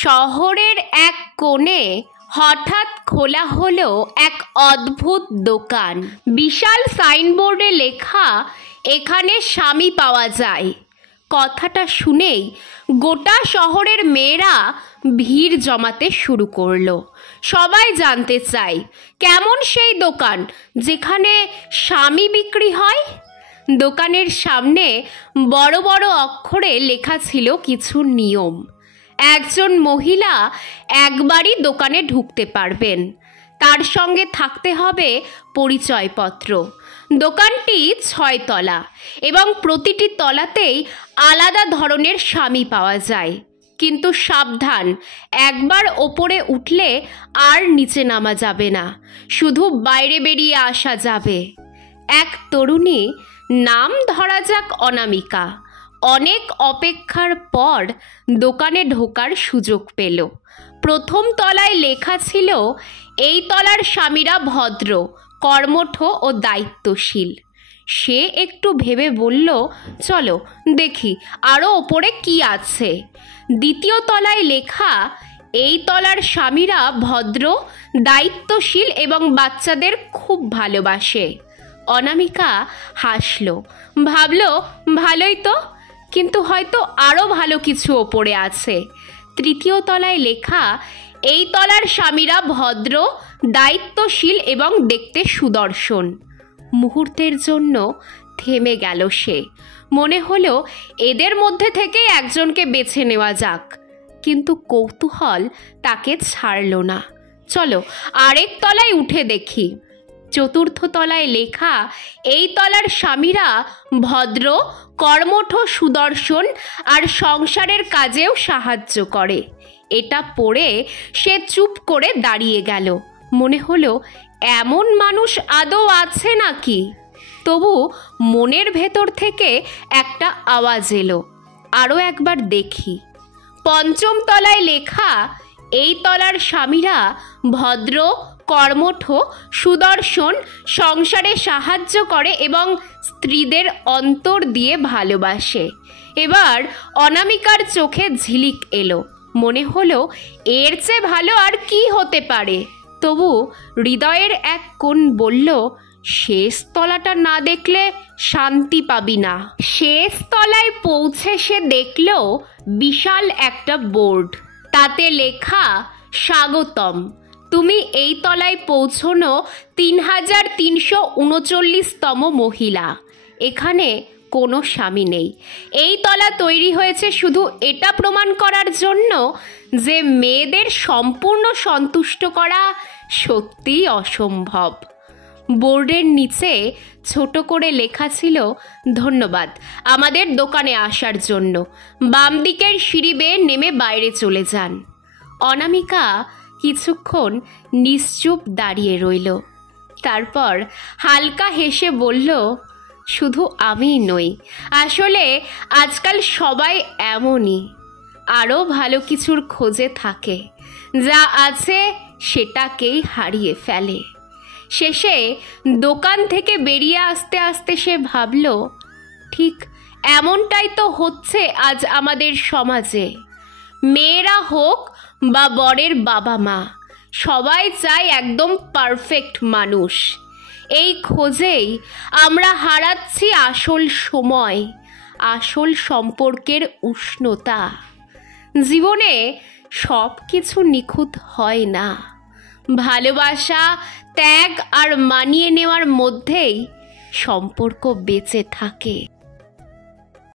শহরের এক কোণে হঠাৎ খোলা হলো এক অদ্ভুত দোকান। বিশাল সাইনবোর্ডে লেখা, এখানে স্বামী পাওয়া যায়। কথাটা শুনেই গোটা শহরের মেয়েরা ভিড় জমাতে শুরু করলো। সবাই জানতে চায়, কেমন সেই দোকান যেখানে স্বামী বিক্রি হয়। দোকানের সামনে বড় বড় অক্ষরে লেখা ছিল কিছু নিয়ম। একজন মহিলা একবারই দোকানে ঢুকতে পারবেন, তার সঙ্গে থাকতে হবে পরিচয়পত্র। দোকানটি 6 তলা এবং প্রতিটি তলাতেই আলাদা ধরনের স্বামী পাওয়া যায়। কিন্তু সাবধান, একবার ওপরে উঠলে আর নিচে নামা যাবে না, শুধু বাইরে বেরিয়ে আসা যাবে। এক তরুণী, নাম ধরা যাক অনামিকা, অনেক অপেক্ষার পর দোকানে ঢোকার সুযোগ পেল। প্রথম তলায় লেখা ছিল, এই তলার স্বামীরা ভদ্র, কর্মঠ ও দায়িত্বশীল। সে একটু ভেবে বলল, চলো দেখি আরও ওপরে কি আছে। দ্বিতীয় তলায় লেখা, এই তলার স্বামীরা ভদ্র, দায়িত্বশীল এবং বাচ্চাদের খুব ভালোবাসে। অনামিকা হাসল, ভাবল ভালোই তো, কিন্তু হয়তো আরও ভালো কিছু ওপরে আছে। তৃতীয় তলায় লেখা, এই তলার স্বামীরা ভদ্র, দায়িত্বশীল এবং দেখতে সুদর্শন। মুহূর্তের জন্য থেমে গেল সে। মনে হলো এদের মধ্যে থেকে একজনকে বেছে নেওয়া যাক, কিন্তু কৌতূহল তাকে ছাড়ল না। চলো আরেক তলায় উঠে দেখি। চতুর্থ তলায় লেখা, এই তলার স্বামীরা ভদ্র, কর্মঠ, সুদর্শন আর সংসারের কাজেও সাহায্য করে। এটা পড়ে সে চুপ করে দাঁড়িয়ে গেল। মনে হলো এমন মানুষ আদৌ আছে নাকি। তবু মনের ভেতর থেকে একটা আওয়াজ এলো, আরও একবার দেখি। পঞ্চম তলায় লেখা, এই তলার স্বামীরা ভদ্র, কর্মঠ, সুদর্শন, সংসারে সাহায্য করে এবং স্ত্রীদের অন্তর দিয়ে ভালোবাসে। এবার অনামিকার চোখে ঝিলিক এলো। মনে হলো এর চেয়ে ভালো আর কি হতে পারে। তবু হৃদয়ের এক কোণ বলল, শেষ তলাটা না দেখলে শান্তি পাবি না। শেষ তলায় পৌঁছে সে দেখল বিশাল একটা বোর্ড, তাতে লেখা, স্বাগতম, তুমি এই তলায় পৌঁছনো 3339তম মহিলা। এখানে কোনো স্বামী নেই। এই তলা তৈরি হয়েছে শুধু এটা প্রমাণ করার জন্য যে মেয়েদের সম্পূর্ণ সন্তুষ্ট করা সত্যিই অসম্ভব। বোর্ডের নিচে ছোট করে লেখা ছিল, ধন্যবাদ আমাদের দোকানে আসার জন্য। বাম দিকের সিঁড়ি বেয়ে নেমে বাইরে চলে যান। অনামিকা কিছুক্ষণ নিশ্চুপ দাঁড়িয়ে রইল। তারপর হালকা হেসে বলল, শুধু আমিই নই, আসলে আজকাল সবাই এমনই, আরও ভালো কিছুর খোঁজে থাকে, যা আছে সেটাকেই হারিয়ে ফেলে। শেষে দোকান থেকে বেরিয়ে আসতে আসতে সে ভাবল, ঠিক এমনটাই তো হচ্ছে আজ আমাদের সমাজে। মেয়েরা হোক বা বরের বাবা মা, সবাই চায় একদম পারফেক্ট মানুষ। এই খোঁজেই আমরা হারাচ্ছি আসল সময়, আসল সম্পর্কের উষ্ণতা। জীবনে সব কিছু নিখুঁত হয় না। ভালোবাসা, ত্যাগ আর মানিয়ে নেওয়ার মধ্যেই সম্পর্ক বেঁচে থাকে।